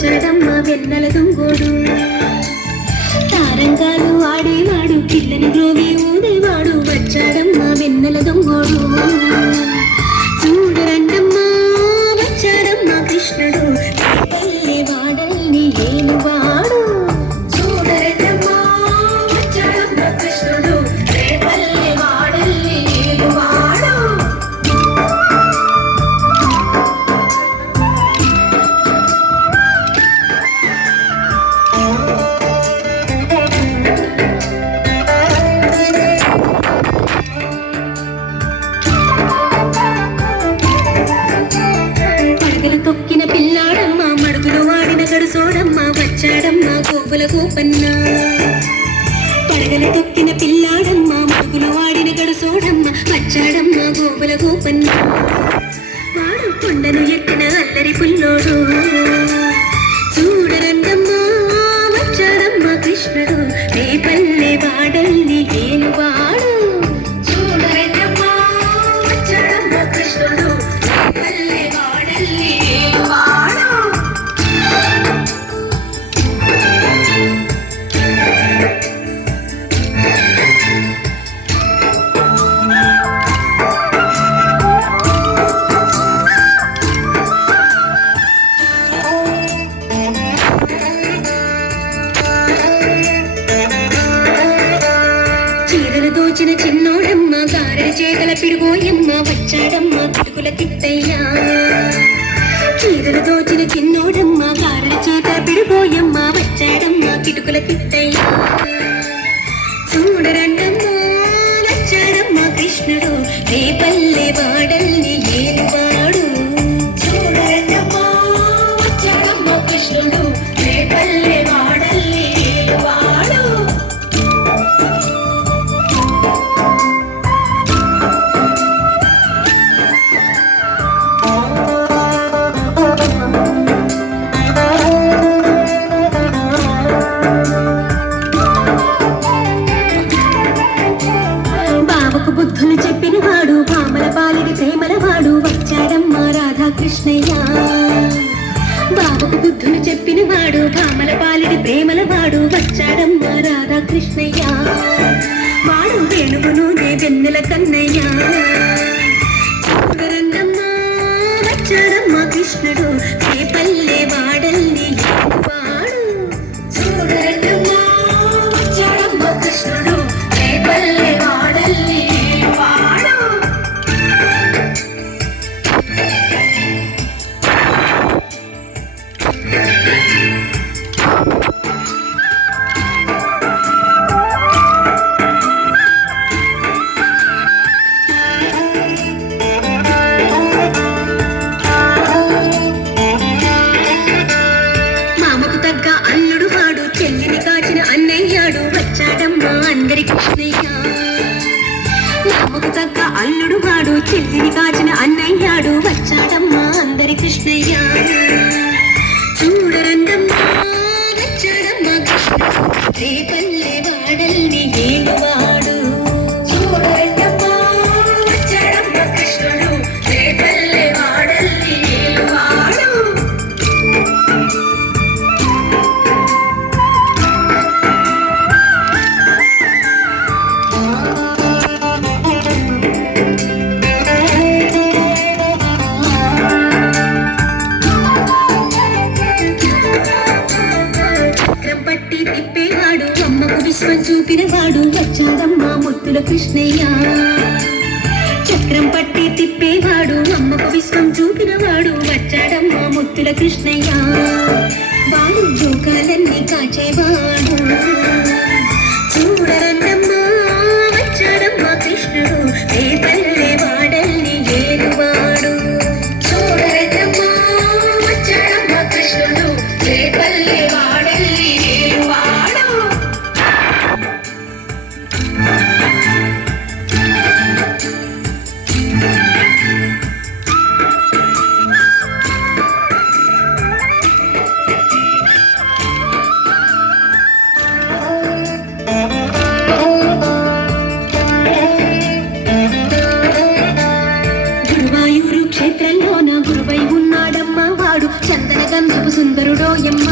వచ్చాడమ్మ వెన్నెల దొంగోడు. తారంగాలు ఆడేవాడు, పిల్లని గ్రోవి ఊదేవాడు, వచ్చాడమ్మ వెన్నెల దొంగోడు. చూడరండమ్మా వచ్చాడమ్మ కృష్ణుడు, పల్లె వాడల్ని ఏలువాడు. చూడరండమ్మా వచ్చాడమ్మ కృష్ణుడు, పల్లె వాడల్ని ఏలువాడు. తొక్కిన పిల్లాడమ్మ, మడుగులు వాడిన గడుసోడమ్మ, వచ్చాడమ్మ గోపుల గోపన్న. పడగలు తొక్కిన పిల్లాడమ్మ, మడుగులు వాడిన గడుసోడమ్మ, వచ్చాడమ్మ గోపుల గోపన్న. వాడు కొండను ఎక్కిన అల్లరి పుల్లోడు. చూడరండమ్మా వచ్చాడమ్మ కృష్ణుడు, రేపల్లె వాడల్ని ఏలువాడు. చూడరండమ్మా వచ్చాడమ్మ కృష్ణుడు, రేపల్లె వాడల్ని ఏలువాడు. చీరలు దోచిన చిన్నోడమ్మ, గారెల చేతల పిడుగోయమ్మ, వచ్చాడమ్మ కిటుకుల కిట్టయ్యా. చీరలు దోచిన చిన్నోడమ్మ, గారెల చేతల పిడుగోయమ్మ, వచ్చాడమ్మ కిటుకుల కిట్టయ్యా. చూడరండమ్మా వచ్చాడమ్మ కృష్ణుడు, రేపల్లె వాడల్ని ఏలువాడు. చూడరండమ్మా వచ్చాడమ్మ కృష్ణుడు, రేపల్లె వాడల్ని ఏలువాడు. బావకు బుద్ధులు చెప్పిన వాడు, భామల పాలిడి ప్రేమల వాడు, వచ్చాడమ్మ రాధాకృష్ణయ్య. బావకు బుద్ధులు చెప్పిన వాడు, భామల పాలిడి ప్రేమల వాడు, వచ్చాడమ్మ రాధాకృష్ణయ్య. వాడు వేణువును వెన్నెల కన్నయ్య. చూడరండమ్మా వచ్చాడమ్మ కృష్ణుడు, రేపల్లె వాడల్ని ఏలువాడు. చూడరండమ్మా వచ్చాడమ్మ కృష్ణుడు, రేపల్లె వాడల్ని ఏలువాడు. మామకు తగ్గ అల్లుడు వాడు, చెల్లిని కాచిన అన్నయ్యాడు, వచ్చాడమ్మ అందరి కృష్ణయ్య. మామకు తగ్గ అల్లుడు వాడు, చెల్లిని కాచిన అన్నయ్యాడు, వచ్చాడమ్మ అందరి కృష్ణయ్య. చూడరండమ్మా వచ్చాడమ్మ కృష్ణుడు, రేపల్లె వాడల్ని ఏలువాడు. చూడరండమ్మా వచ్చాడమ్మ కృష్ణుడు, రేపల్లె వాడల్ని ఏలువాడు. చక్రం పట్టి తిప్పేవాడు, అమ్మకు విశ్వం చూపినవాడు, వచ్చాడమ్మ ముత్తుల కృష్ణయ్య. చక్రం పట్టి తిప్పేవాడు, అమ్మకు విశ్వం చూపినవాడు, వచ్చాడమ్మ ముత్తుల కృష్ణయ్య. వాడు జోకాలన్నీ కాచేవాడు. చూడరండమ్మా వచ్చాడమ్మ కృష్ణుడు, రేపల్లె వాడల్ని ఏలువాడు. చూడరండమ్మా వచ్చాడమ్మ కృష్ణుడు, రేపల్లె వాడల్ని ఏలువాడు. సుందరుడోయమ్మ